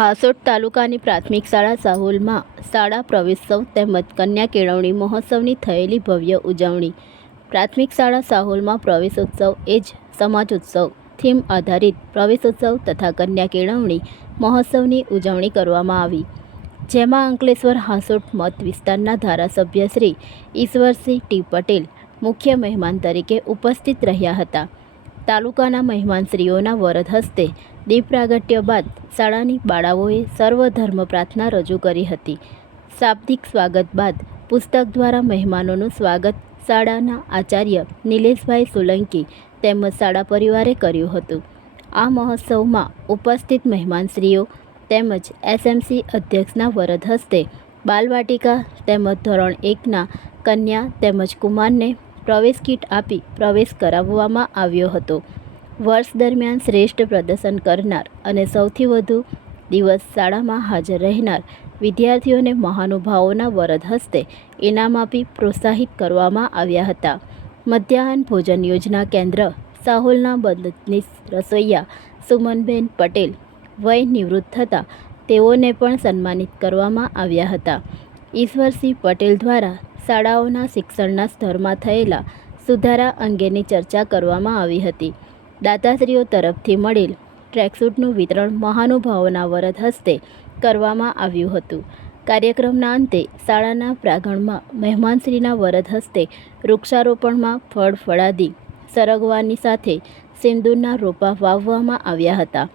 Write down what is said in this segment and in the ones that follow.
હાસોટ તાલુકાની પ્રાથમિક શાળા સાહુલમાં શાળા પ્રવેશોત્સવ તેમજ કન્યા કેળવણી મહોત્સવની થયેલી ભવ્ય ઉજવણી. પ્રાથમિક શાળા સાહુલમાં પ્રવેશોત્સવ એ જ સમાજોત્સવ થીમ આધારિત પ્રવેશોત્સવ તથા કન્યા કેળવણી મહોત્સવની ઉજવણી કરવામાં આવી. જેમાં અંકલેશ્વર હાસોટ મત વિસ્તારના ધારાસભ્ય શ્રી ઈશ્વરસિંહ ટી પટેલ મુખ્ય મહેમાન તરીકે ઉપસ્થિત રહ્યા હતા. તાલુકાના મહેમાનશ્રીઓના વરદ હસ્તે દીપ પ્રાગટ્ય બાદ શાળાની બાળાઓએ સર્વધર્મ પ્રાર્થના રજૂ કરી હતી. શાબ્દિક સ્વાગત બાદ પુસ્તક દ્વારા મહેમાનોનું સ્વાગત શાળાના આચાર્ય નિલેશભાઈ સોલંકી તેમજ શાળા પરિવારે કર્યું હતું. આ મહોત્સવમાં ઉપસ્થિત મહેમાનશ્રીઓ તેમજ એસએમસી અધ્યક્ષના વરદ હસ્તે બાલવાટિકા તેમજ ધોરણ એકના કન્યા તેમજ કુમારને પ્રવેશ કીટ આપી પ્રવેશ કરાવવામાં આવ્યો હતો. વર્ષ દરમિયાન શ્રેષ્ઠ પ્રદર્શન કરનાર અને સૌથી વધુ દિવસ શાળામાં હાજર રહેનાર વિદ્યાર્થીઓને મહાનુભાવોના વરદ હસ્તે ઇનામ આપી પ્રોત્સાહિત કરવામાં આવ્યા હતા. મધ્યાહન ભોજન યોજના કેન્દ્ર સાહોલના બંદની રસોઈયા સુમનબેન પટેલ વય નિવૃત્ત થતાં તેઓને પણ સન્માનિત કરવામાં આવ્યા હતા. ઈશ્વરસિંહ પટેલ દ્વારા શાળાઓના શિક્ષણના સ્તરમાં થયેલા સુધારા અંગેની ચર્ચા કરવામાં આવી હતી. દાતાશ્રીઓ તરફથી મળેલ ટ્રેકસૂટનું વિતરણ મહાનુભાવોના વરદ હસ્તે કરવામાં આવ્યું હતું. કાર્યક્રમના અંતે શાળાના પ્રાંગણમાં મહેમાનશ્રીના વરદ હસ્તે વૃક્ષારોપણમાં ફળ ફળાદી સરગવાની સાથે સિંદૂરના રોપા વાવવામાં આવ્યા હતા.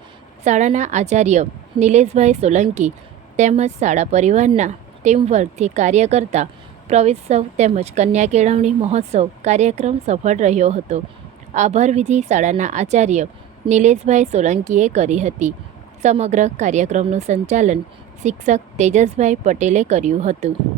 શાળાના આચાર્ય નિલેશભાઈ સોલંકી તેમજ શાળા પરિવારના ટીમવર્કથી કાર્ય કરતા પ્રવેશોત્સવ તેમજ કન્યા કેળવણી મહોત્સવ કાર્યક્રમ સફળ રહ્યો હતો. આભાર વિધિ શાળાના આચાર્ય નિલેશભાઈ સોલંકીએ કરી હતી. સમગ્ર કાર્યક્રમનું સંચાલન શિક્ષક તેજસભાઈ પટેલે કર્યું હતું.